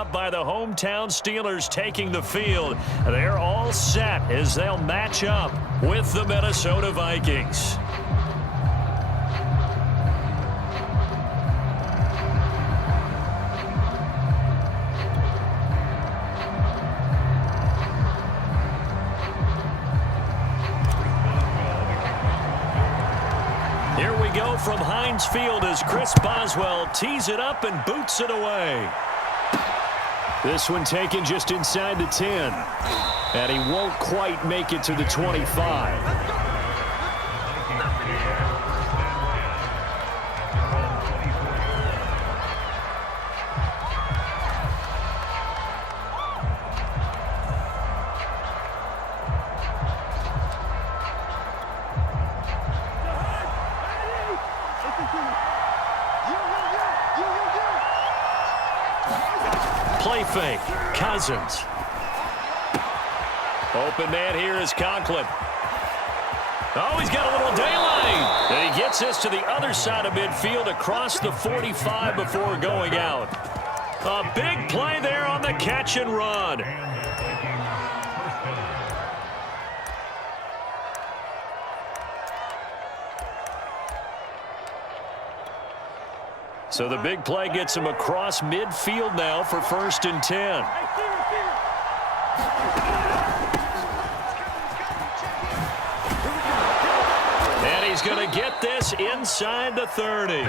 up by the hometown Steelers taking the field. They're all set as they'll match up with the Minnesota Vikings. Here we go from Heinz Field as Chris Boswell tees it up and boots it away. This one taken just inside the 10. And he won't quite make it to the 25. Play fake. Cousins. Open man here is Conklin. Oh, he's got a little daylight. And he gets this to the other side of midfield across the 45 before going out. A big play there on the catch and run. So the big play gets him across midfield now for 1st and 10. And he's going to get this inside the 30.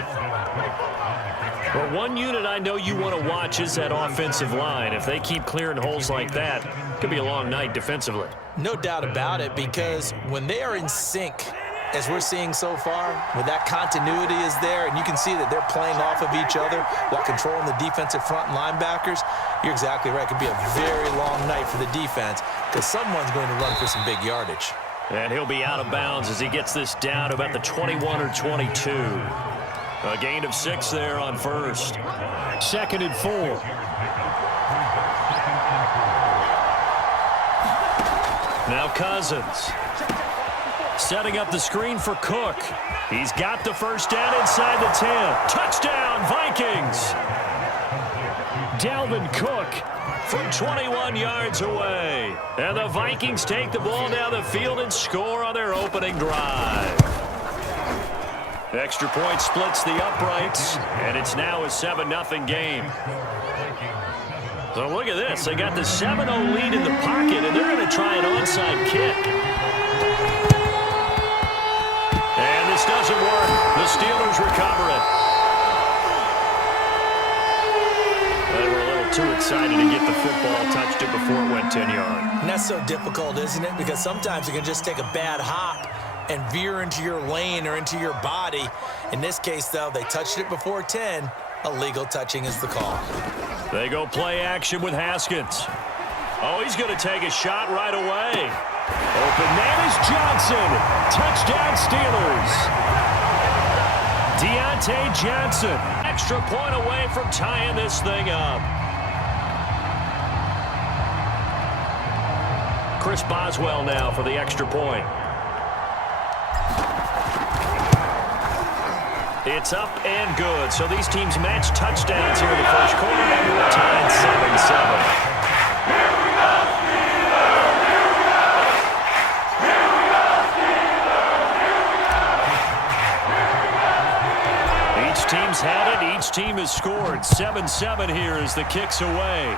Well, one unit I know you want to watch is that offensive line. If they keep clearing holes like that, it could be a long night defensively. No doubt about it, because when they are in sync, as we're seeing so far, when that continuity is there and you can see that they're playing off of each other while controlling the defensive front linebackers, you're exactly right. It could be a very long night for the defense because someone's going to run for some big yardage. And he'll be out of bounds as he gets this down to about the 21 or 22. A gain of 6 there on 1st. 2nd and 4. Now Cousins. Setting up the screen for Cook. He's got the first down inside the 10. Touchdown, Vikings! Dalvin Cook from 21 yards away. And the Vikings take the ball down the field and score on their opening drive. Extra point splits the uprights, and it's now a 7-0 game. So look at this. They got the 7-0 lead in the pocket, and they're going to try an onside kick. And this doesn't work. The Steelers recover it. They were a little too excited to get the football, touched it before it went 10 yards. And that's so difficult, isn't it? Because sometimes it can just take a bad hop and veer into your lane or into your body. In this case, though, they touched it before 10. Illegal touching is the call. They go play action with Haskins. Oh, he's going to take a shot right away. Open man is Johnson. Touchdown Steelers. Deontay Johnson. Extra point away from tying this thing up. Chris Boswell now for the extra point. It's up and good. So these teams match touchdowns here in the first quarter, and we're tied 7-7. Team's had it. Each team has scored. 7-7 here as the kick's away.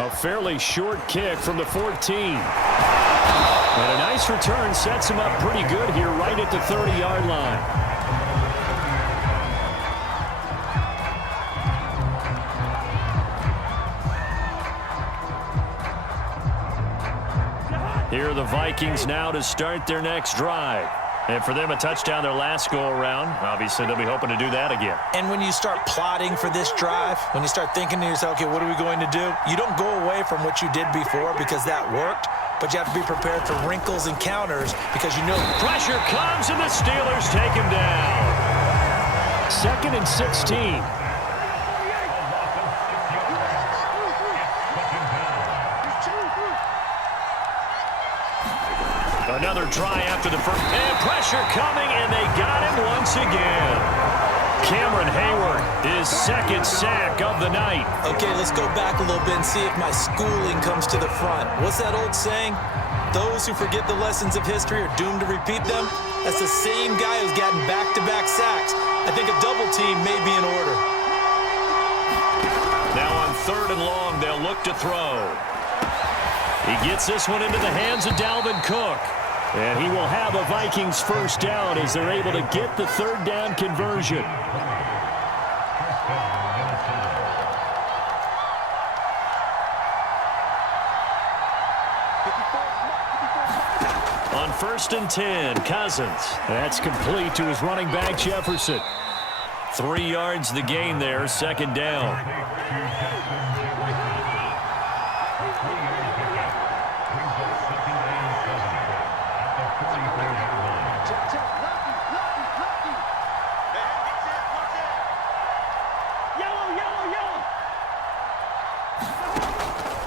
A fairly short kick from the 14. And a nice return sets him up pretty good here right at the 30-yard line. Here are the Vikings now to start their next drive. And for them, a touchdown their last go-around. Obviously, they'll be hoping to do that again. And when you start plotting for this drive, when you start thinking to yourself, okay, what are we going to do? You don't go away from what you did before because that worked, but you have to be prepared for wrinkles and counters because you know. Pressure comes, and the Steelers take him down. 2nd and 16. Another try after the first. And pressure coming, and they got him once again. Cameron Hayward, his second sack of the night. Okay, let's go back a little bit and see if my schooling comes to the front. What's that old saying? Those who forget the lessons of history are doomed to repeat them. That's the same guy who's gotten back-to-back sacks. I think a double team may be in order. Now on 3rd and long, they'll look to throw. He gets this one into the hands of Dalvin Cook. And he will have a Vikings first down as they're able to get the 3rd down conversion. On 1st and 10, Cousins. That's complete to his running back, Jefferson. 3 yards the gain there, 2nd down.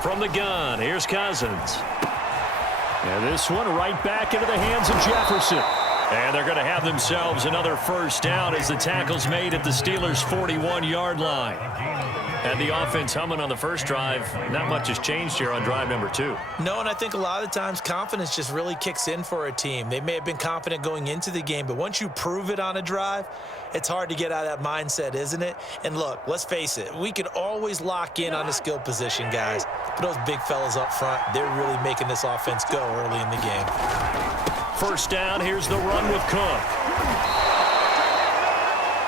From the gun, here's Cousins. And this one right back into the hands of Jefferson. And they're going to have themselves another first down as the tackle's made at the Steelers' 41-yard line. And the offense humming on the first drive. Not much has changed here on drive number 2. No, and I think a lot of times confidence just really kicks in for a team. They may have been confident going into the game, but once you prove it on a drive, it's hard to get out of that mindset, isn't it? And look, let's face it, we can always lock in on a skill position, guys. But those big fellas up front, they're really making this offense go early in the game. First down, here's the run with Cook.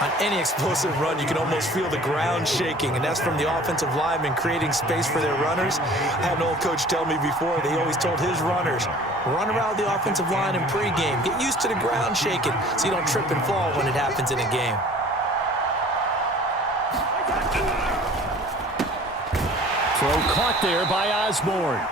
On any explosive run, you can almost feel the ground shaking, and that's from the offensive linemen creating space for their runners. I had an old coach tell me before that he always told his runners, run around the offensive line in pregame. Get used to the ground shaking so you don't trip and fall when it happens in a game. Throw caught there by Osborne.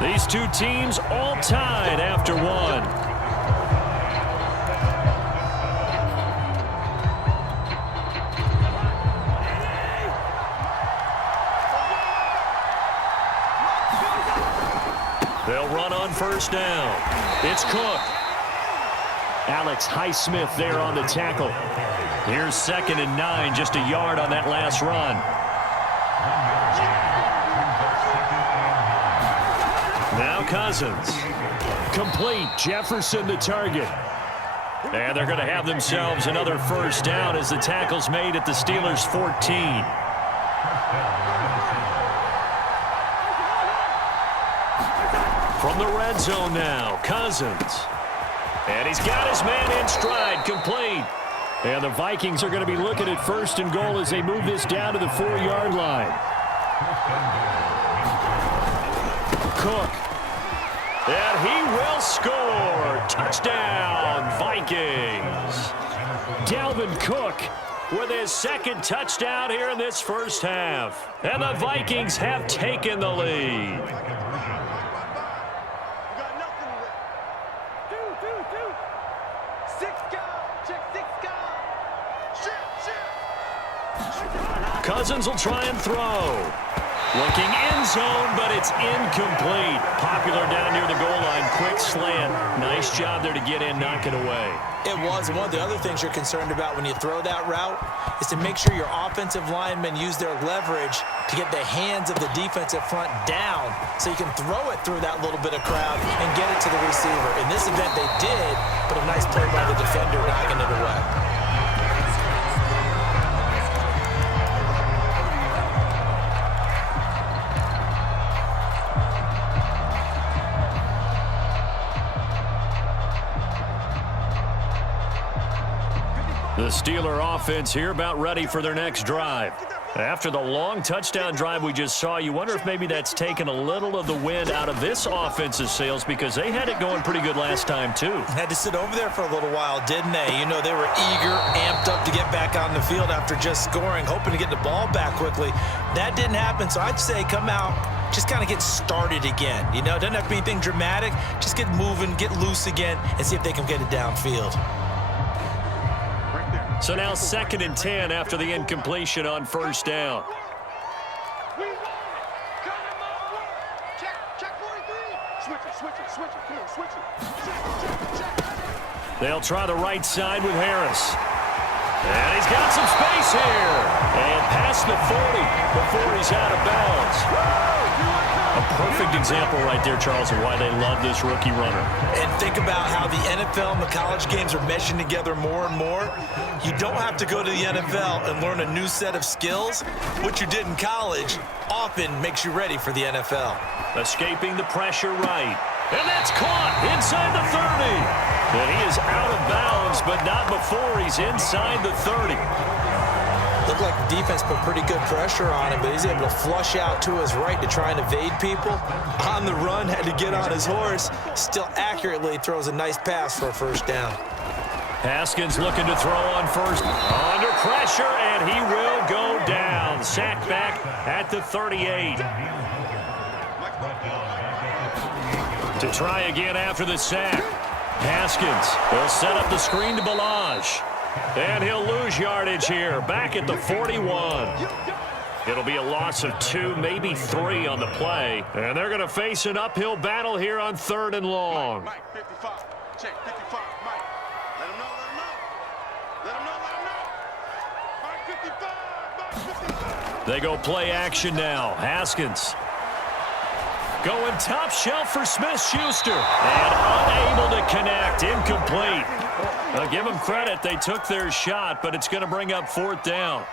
These two teams all tied after one. They'll run on first down. It's Cook. Alex Highsmith there on the tackle. Here's 2nd and 9, just a yard on that last run. Now Cousins. Complete. Jefferson the target. And they're going to have themselves another first down as the tackle's made at the Steelers' 14. From the red zone now, Cousins. And he's got his man in stride, complete. And the Vikings are going to be looking at 1st and goal as they move this down to the 4-yard line. Cook. And he will score. Touchdown, Vikings. Dalvin Cook with his 2nd touchdown here in this first half. And the Vikings have taken the lead. Cousins will try and throw. Looking end zone, but it's incomplete. Popular down near the goal line. Quick slant. Nice job there to get in, knock it away. It was. One of the other things you're concerned about when you throw that route is to make sure your offensive linemen use their leverage to get the hands of the defensive front down so you can throw it through that little bit of crowd and get it to the receiver. In this event, they did, but a nice play by the defender knocking it away. The Steeler offense here about ready for their next drive. After the long touchdown drive we just saw, you wonder if maybe that's taken a little of the wind out of this offense's sails because they had it going pretty good last time too. Had to sit over there for a little while, didn't they? You know, they were eager, amped up to get back on the field after just scoring, hoping to get the ball back quickly. That didn't happen, so I'd say come out, just kind of get started again. You know, it doesn't have to be anything dramatic. Just get moving, get loose again, and see if they can get it downfield. Right there. So now 2nd and 10 after the incompletion on first down. They'll try the right side with Harris. And he's got some space here. And past the 40 before he's out of bounds. A perfect example right there, Charles, of why they love this rookie runner. And think about how the NFL and the college games are meshing together more and more. You don't have to go to the NFL and learn a new set of skills. What you did in college often makes you ready for the NFL. Escaping the pressure right. And that's caught inside the 30. And he is out of bounds, but not before he's inside the 30. Looked like the defense put pretty good pressure on him, but he's able to flush out to his right to try and evade people. On the run, had to get on his horse. Still accurately throws a nice pass for a first down. Haskins looking to throw on first. Under pressure, and he will go down. Sacked back at the 38. To try again after the sack. Haskins will set up the screen to Balaj. And he'll lose yardage here, back at the 41. It'll be a loss of 2, maybe 3 on the play. And they're going to face an uphill battle here on 3rd and long. Mike, 55. Check, 55. Mike, let him know, let him know. Let him know, let him know. Mike, 55. Mike, 55. They go play action now. Haskins going top shelf for Smith-Schuster. And unable to connect. Incomplete. I'll give them credit. They took their shot, but it's going to bring up 4th down.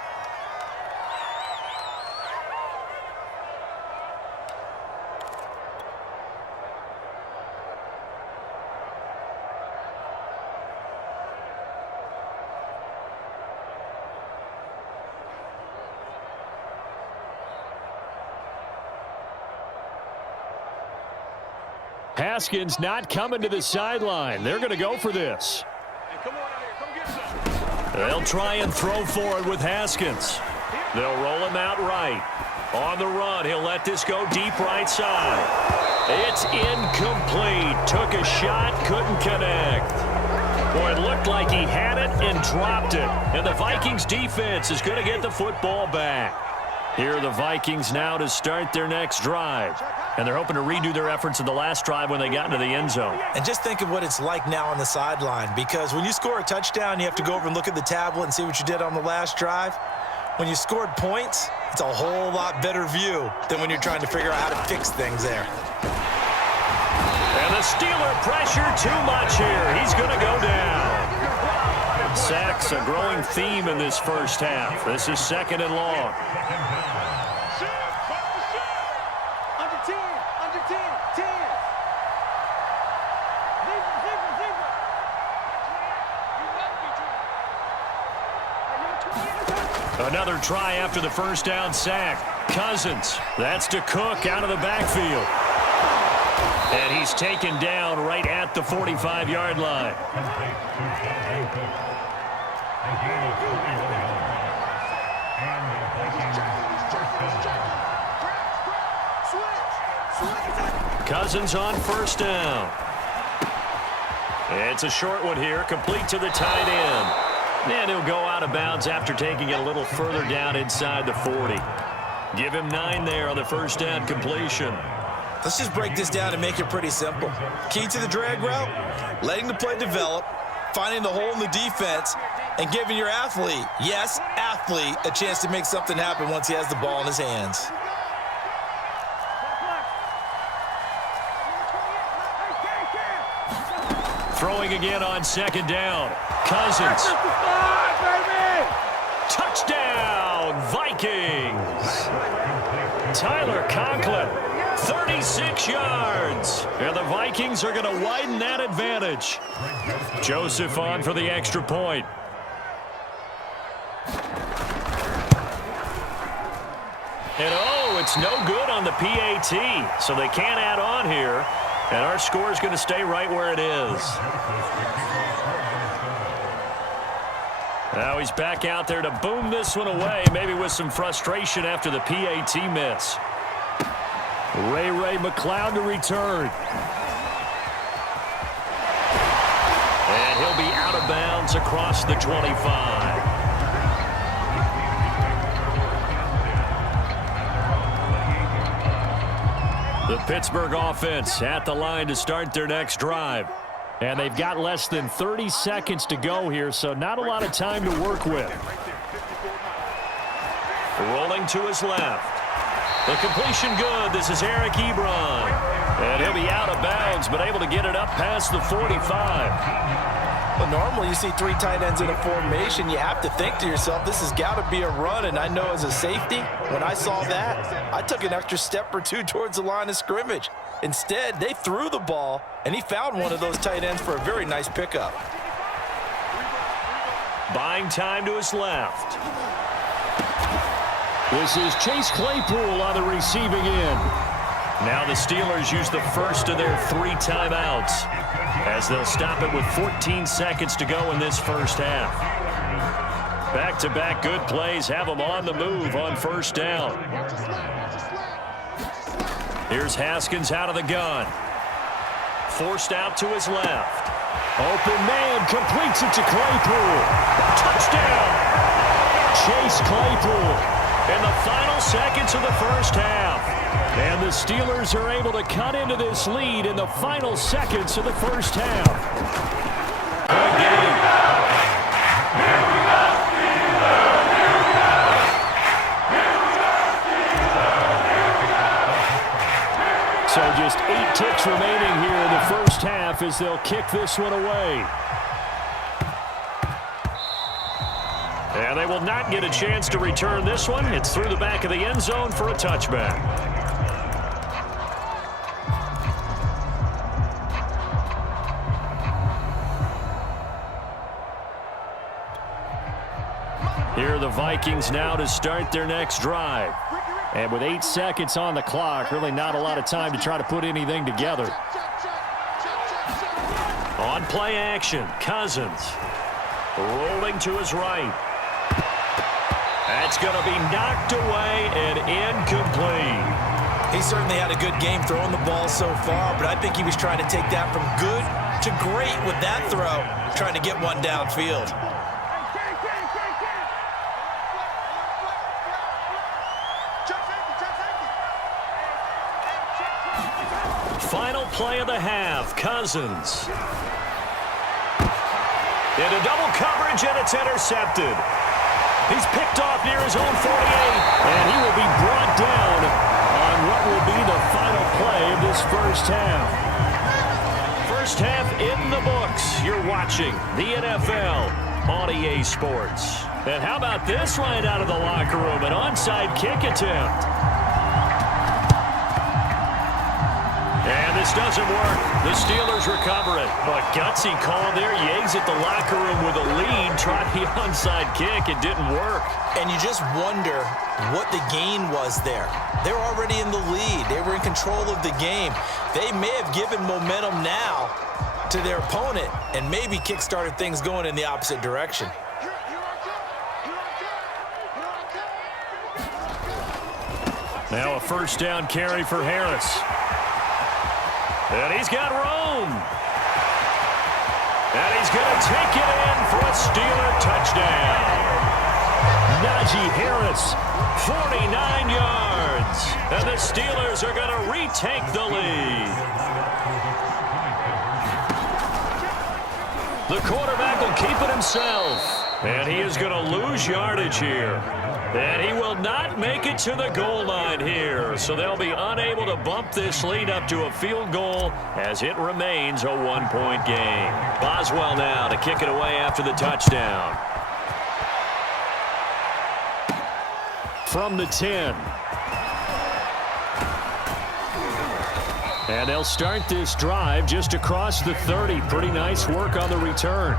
Haskins not coming to the sideline. They're going to go for this. They'll try and throw for it with Haskins. They'll roll him out right. On the run, he'll let this go deep right side. It's incomplete. Took a shot, couldn't connect. Boy, it looked like he had it and dropped it. And the Vikings defense is going to get the football back. Here are the Vikings now to start their next drive. And they're hoping to redo their efforts in the last drive when they got into the end zone. And just think of what it's like now on the sideline, because when you score a touchdown, you have to go over and look at the tablet and see what you did on the last drive. When you scored points, it's a whole lot better view than when you're trying to figure out how to fix things there. And the Steeler pressure too much here. He's going to go down. Sacks a growing theme in this first half. This is 2nd and long. Another try after the first down sack. Cousins. That's to Cook out of the backfield. And he's taken down right at the 45-yard line. Cousins on first down. It's a short one here, complete to the tight end. And he'll go out of bounds after taking it a little further down inside the 40. Give him 9 there on the first down completion. Let's just break this down and make it pretty simple. Key to the drag route, letting the play develop, finding the hole in the defense, and giving your athlete, yes, athlete, a chance to make something happen once he has the ball in his hands. Throwing again on 2nd down. Cousins. Touchdown, Vikings. Tyler Conklin, 36 yards. And the Vikings are going to widen that advantage. Joseph on for the extra point. And oh, it's no good on the PAT, so they can't add on here. And our score is going to stay right where it is. Now he's back out there to boom this one away, maybe with some frustration after the PAT miss. Ray McLeod to return. And he'll be out of bounds downs across the 25. The Pittsburgh offense at the line to start their next drive. And they've got less than 30 seconds to go here, so not a lot of time to work with. Rolling to his left. The completion good. This is Eric Ebron. And he'll be out of bounds, but able to get it up past the 45. Well, normally you see three tight ends in a formation. You have to think to yourself, this has got to be a run. And I know as a safety, when I saw that, I took an extra step or two towards the line of scrimmage. Instead, they threw the ball, and he found one of those tight ends for a very nice pickup. Buying time to his left. This is Chase Claypool on the receiving end. Now the Steelers use the first of their 3 timeouts as they'll stop it with 14 seconds to go in this first half. Back-to-back good plays have them on the move on first down. Here's Haskins out of the gun. Forced out to his left. Open man completes it to Claypool. Touchdown! Chase Claypool in the final seconds of the first half. And the Steelers are able to cut into this lead in the final seconds of the first half. Good game. So just 8 ticks remaining here in the first half as they'll kick this one away. And they will not get a chance to return this one. It's through the back of the end zone for a touchback. Here are the Vikings now to start their next drive. And with 8 seconds on the clock, really not a lot of time to try to put anything together. On play action, Cousins. Rolling to his right. That's going to be knocked away and incomplete. He certainly had a good game throwing the ball so far, but I think he was trying to take that from good to great with that throw, trying to get one downfield. Final play of the half, Cousins. Into double coverage, and it's intercepted. He's picked off near his own 48, and he will be brought down on what will be the final play of this first half. First half in the books. You're watching the NFL on EA Sports. And how about this right out of the locker room? An onside kick attempt. And this doesn't work. The Steelers recover it. But gutsy call there. Yates at the locker room with a lead. Tried the onside kick. It didn't work. And you just wonder what the gain was there. They're already in the lead. They were in control of the game. They may have given momentum now to their opponent and maybe kick-started things going in the opposite direction. Now a first down carry for Harris. And he's got room. And he's going to take it in for a Steeler touchdown. Najee Harris, 49 yards. And the Steelers are going to retake the lead. The quarterback will keep it himself. And he is going to lose yardage here. And he will not make it to the goal line here. So they'll be unable to bump this lead up to a field goal as it remains a one-point game. Boswell now to kick it away after the touchdown. From the 10. And they'll start this drive just across the 30. Pretty nice work on the return.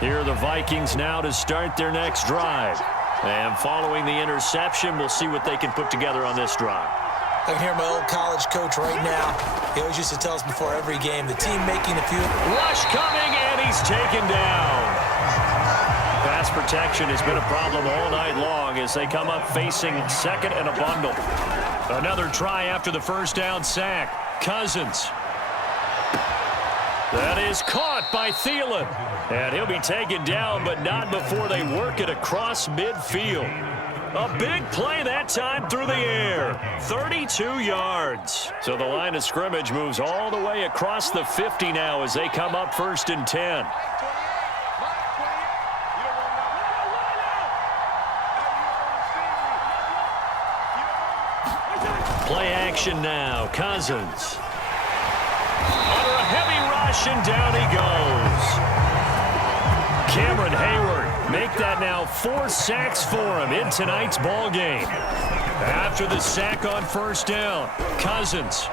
Here are the Vikings now to start their next drive. And following the interception, we'll see what they can put together on this drive. I can hear my old college coach right now. He always used to tell us before every game, the team making a few. Rush coming, and he's taken down. Pass protection has been a problem all night long as they come up facing second and a bundle. Another try after the first down sack. Cousins. That is caught by Thielen. And he'll be taken down, but not before they work it across midfield. A big play that time through the air. 32 yards. So the line of scrimmage moves all the way across the 50 now as they come up 1st and 10. Play action now. Cousins. Under a heavy rush, and down he goes. Cameron Hayward make that now 4 sacks for him in tonight's ball game. After the sack on first down, Cousins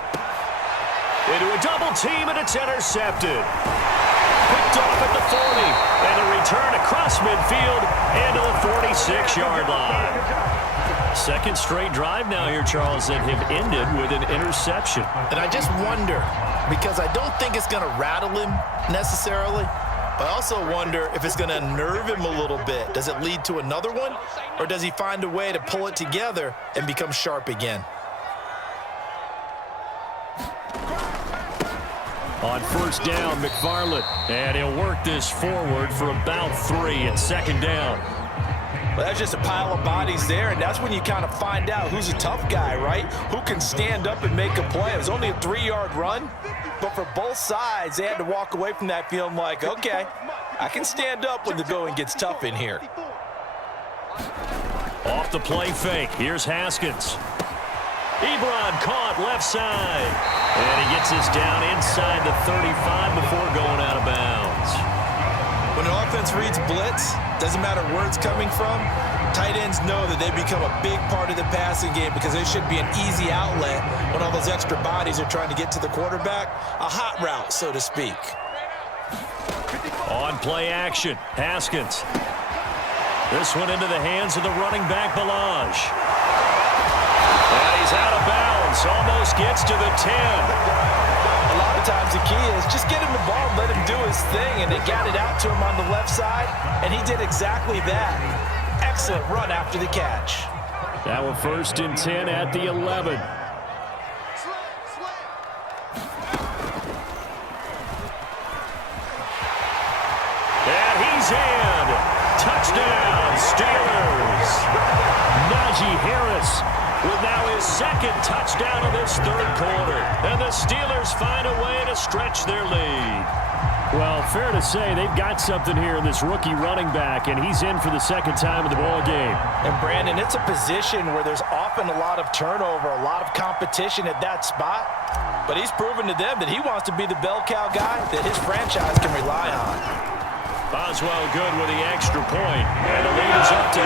into a double team, and it's intercepted. Picked off at the 40, and a return across midfield into the 46-yard line. Second straight drive now here, Charles, that have ended with an interception. And I just wonder, because I don't think it's going to rattle him necessarily, but I also wonder if it's going to unnerve him a little bit. Does it lead to another one, or does he find a way to pull it together and become sharp again? On first down, McFarland, and he'll work this forward for about 3 at second down. Well, that's just a pile of bodies there, and that's when you kind of find out who's a tough guy, right? Who can stand up and make a play. It was only a 3-yard run, but for both sides, they had to walk away from that feeling like, okay, I can stand up when the going gets tough in here. Off the play fake, here's Haskins. Ebron caught left side, and he gets this down inside the 35 before going out of bounds. When an offense reads blitz, doesn't matter where it's coming from, tight ends know that they become a big part of the passing game because they should be an easy outlet when all those extra bodies are trying to get to the quarterback. A hot route, so to speak. On play action, Haskins. This one into the hands of the running back, Balaj. And he's out of bounds, almost gets to the 10. A lot of times the key is just get him the ball and let him do his thing, and they got it out to him on the left side, and he did exactly that. Excellent run after the catch. That one 1st and 10 at the 11. And he's in. Touchdown, Steelers. Najee Harris with now his 2nd touchdown of this 3rd quarter. And the Steelers find a way to stretch their lead. Well, fair to say they've got something here in this rookie running back, and he's in for the 2nd time of the ball game. And, Brandon, it's a position where there's often a lot of turnover, a lot of competition at that spot. But he's proven to them that he wants to be the bell cow guy that his franchise can rely on. Boswell good with the extra point, and the lead is up to 8.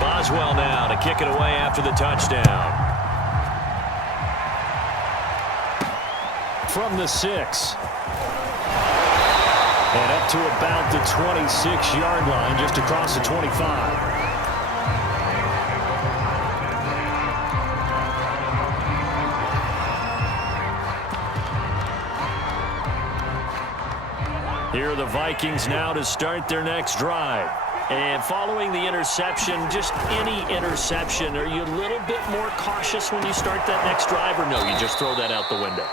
Boswell now to kick it away after the touchdown. From the 6. And up to about the 26-yard line, just across the 25. Here are the Vikings now to start their next drive. And following the interception, just any interception, are you a little bit more cautious when you start that next drive, or no, you just throw that out the window?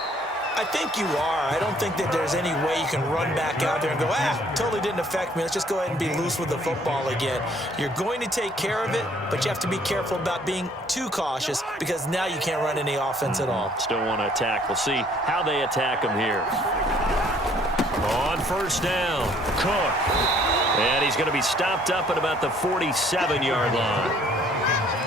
I think you are. I don't think that there's any way you can run back out there and go, totally didn't affect me. Let's just go ahead and be loose with the football again. You're going to take care of it, but you have to be careful about being too cautious because now you can't run any offense at all. Still want to attack. We'll see how they attack them here. On first down, Cook. And he's going to be stopped up at about the 47-yard line.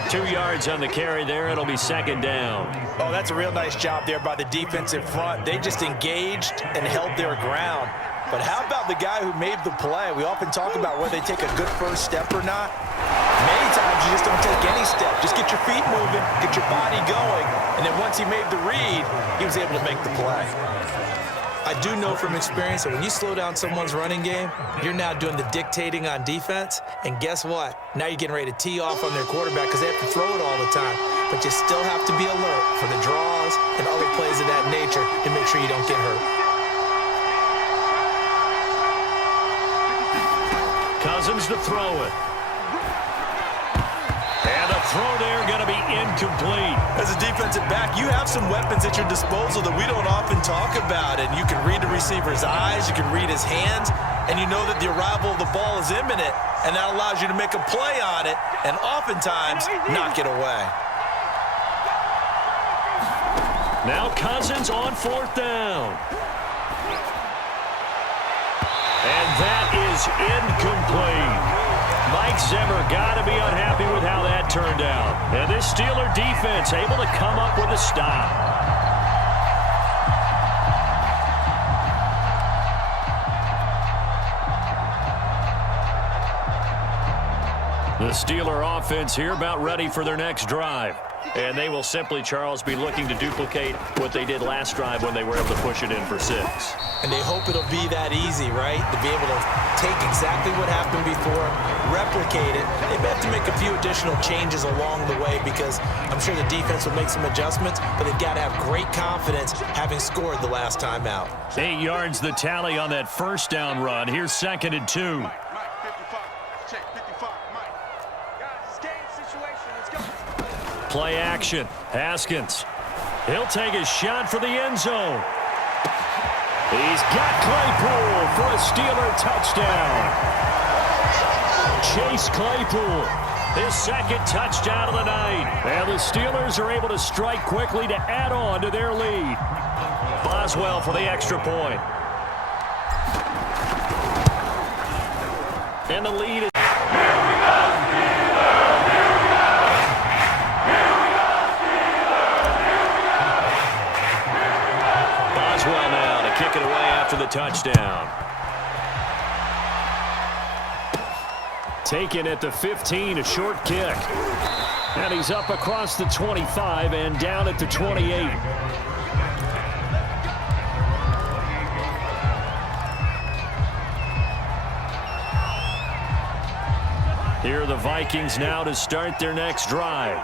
2 yards on the carry there. It'll be 2nd down. Oh, that's a real nice job there by the defensive front. They just engaged and held their ground. But how about the guy who made the play? We often talk about whether they take a good first step or not. Many times you just don't take any step. Just get your feet moving, get your body going, and then once he made the read, he was able to make the play. I do know from experience that when you slow down someone's running game, you're now doing the dictating on defense. And guess what? Now you're getting ready to tee off on their quarterback because they have to throw it all the time. But you still have to be alert for the draws and other plays of that nature to make sure you don't get hurt. Cousins to throw it. And the throw there going to be incomplete. As a defensive back, you have some weapons at your disposal that we don't often talk about. And you can read the receiver's eyes, you can read his hands, and you know that the arrival of the ball is imminent. And that allows you to make a play on it and oftentimes knock it away. Now Cousins on 4th down. And that is incomplete. Mike Zimmer got to be unhappy with how that turned out. And this Steeler defense able to come up with a stop. The Steeler offense here about ready for their next drive. And they will simply, Charles, be looking to duplicate what they did last drive when they were able to push it in for 6. And they hope it'll be that easy, right? To be able to take exactly what happened before, replicate it. They may have to make a few additional changes along the way because I'm sure the defense will make some adjustments, but they've got to have great confidence having scored the last time out. 8 yards the tally on that 1st down run. Here's 2nd and 2. Mike, 55. Check, 55. Mike. Guys, it's game situation. Let's go. Play action. Haskins. He'll take a shot for the end zone. He's got Claypool for a Steeler touchdown. Chase Claypool, his 2nd touchdown of the night. And the Steelers are able to strike quickly to add on to their lead. Boswell for the extra point. And the lead is... Boswell now to kick it away after the touchdown. Taken at the 15, a short kick. And he's up across the 25 and down at the 28. Here are the Vikings now to start their next drive.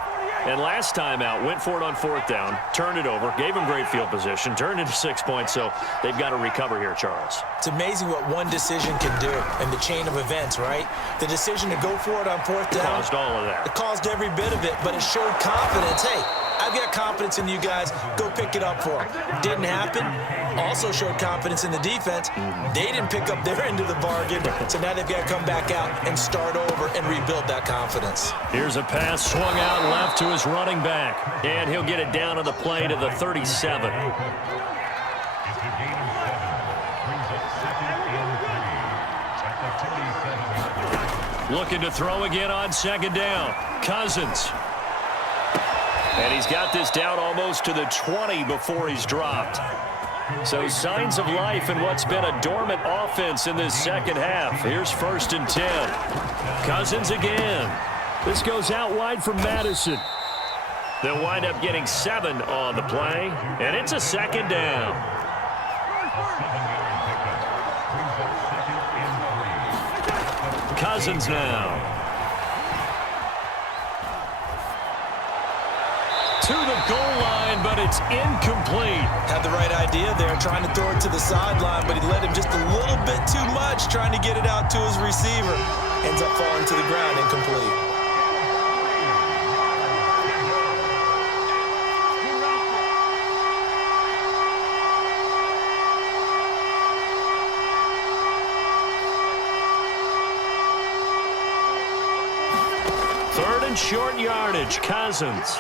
And last time out, went for it on 4th down, turned it over, gave him great field position, turned into 6 points, so they've got to recover here, Charles. It's amazing what one decision can do in the chain of events, right? The decision to go for it on 4th down. Caused all of that. It caused every bit of it, but it showed confidence. Hey, I've got confidence in you guys. Go pick it up for them. Didn't happen. Also showed confidence in the defense. They didn't pick up their end of the bargain, so now they've got to come back out and start over and rebuild that confidence. Here's a pass swung out left to his running back, and he'll get it down on the play to the 37. Looking to throw again on 2nd down. Cousins. And he's got this down almost to the 20 before he's dropped. So signs of life in what's been a dormant offense in this 2nd half. Here's 1st and 10. Cousins again. This goes out wide from Madison. They'll wind up getting 7 on the play, and it's a 2nd down. Cousins now. To the goal line, but it's incomplete. Had the right idea there, trying to throw it to the sideline, but he let him just a little bit too much, trying to get it out to his receiver. Ends up falling to the ground, incomplete. Third and short yardage, Cousins.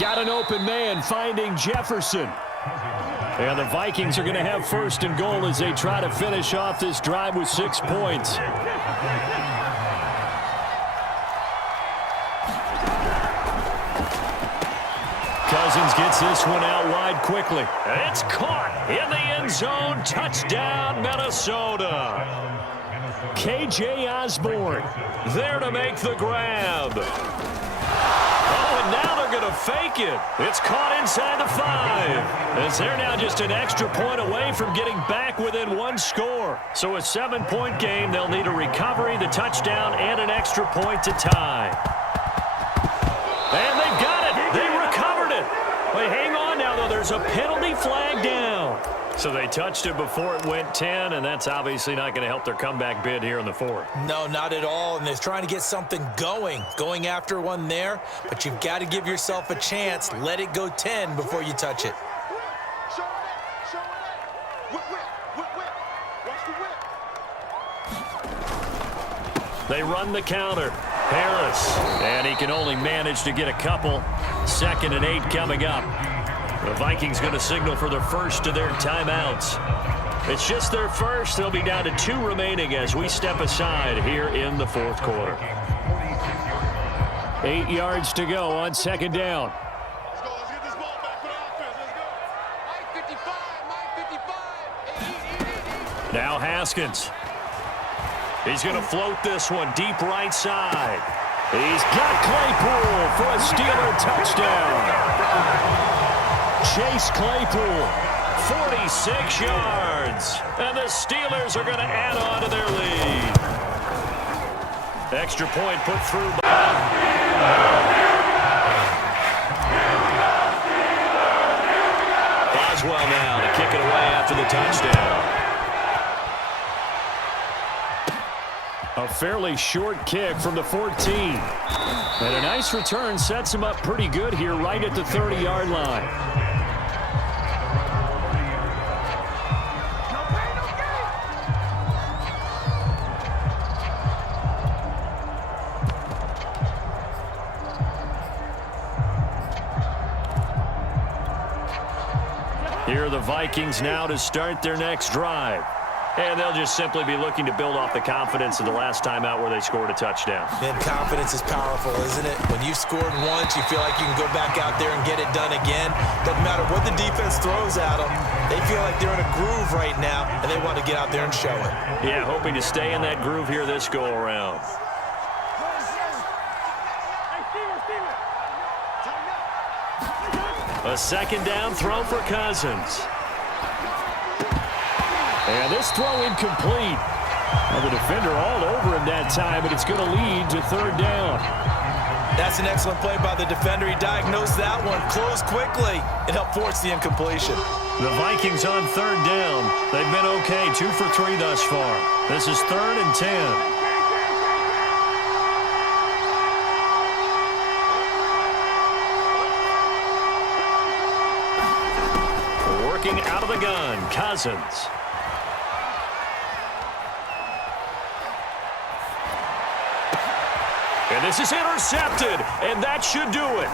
Got an open man finding Jefferson. And the Vikings are going to have 1st and goal as they try to finish off this drive with 6 points. Cousins gets this one out wide quickly. It's caught in the end zone. Touchdown, Minnesota. K.J. Osborne there to make the grab. Oh, and now they're going to fake it. It's caught inside the 5. As they're now just an extra point away from getting back within one score. So a 7-point game, they'll need a recovery, the touchdown, and an extra point to tie. And they've got it. They recovered it. Wait, hang on now, though. There's a penalty flag down. So they touched it before it went 10, and that's obviously not going to help their comeback bid here in the 4th. No, not at all, and they're trying to get something going after one there, but you've got to give yourself a chance. Let it go 10 before you touch it. They run the counter. Harris, and he can only manage to get a couple. 2nd and 8 coming up. The Vikings going to signal for their first of their timeouts. It's just their first. They'll be down to 2 remaining as we step aside here in the 4th quarter. 8 yards to go on 2nd down. Let's go. Let's get this ball back for the offense. Let's go. Mike 55. Now Haskins. He's going to float this one deep right side. He's got Claypool for a Steeler touchdown. Chase Claypool, 46 yards. And the Steelers are going to add on to their lead. Extra point put through by... Boswell now to kick it away after the touchdown. A fairly short kick from the 14. And a nice return sets him up pretty good here right at the 30-yard line. Here are the Vikings now to start their next drive. And they'll just simply be looking to build off the confidence of the last time out where they scored a touchdown. And confidence is powerful, isn't it? When you've scored once, you feel like you can go back out there and get it done again. Doesn't matter what the defense throws at them. They feel like they're in a groove right now, and they want to get out there and show it. Yeah, hoping to stay in that groove here this go-around. A 2nd down throw for Cousins. And this throw incomplete. And the defender all over him that time, but it's going to lead to 3rd down. That's an excellent play by the defender. He diagnosed that one, closed quickly, and helped force the incompletion. The Vikings on 3rd down. They've been okay, 2 for 3 thus far. This is 3rd and 10. Working out of the gun, Cousins. And this is intercepted, and that should do it.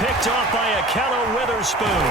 Picked off by Akello Witherspoon.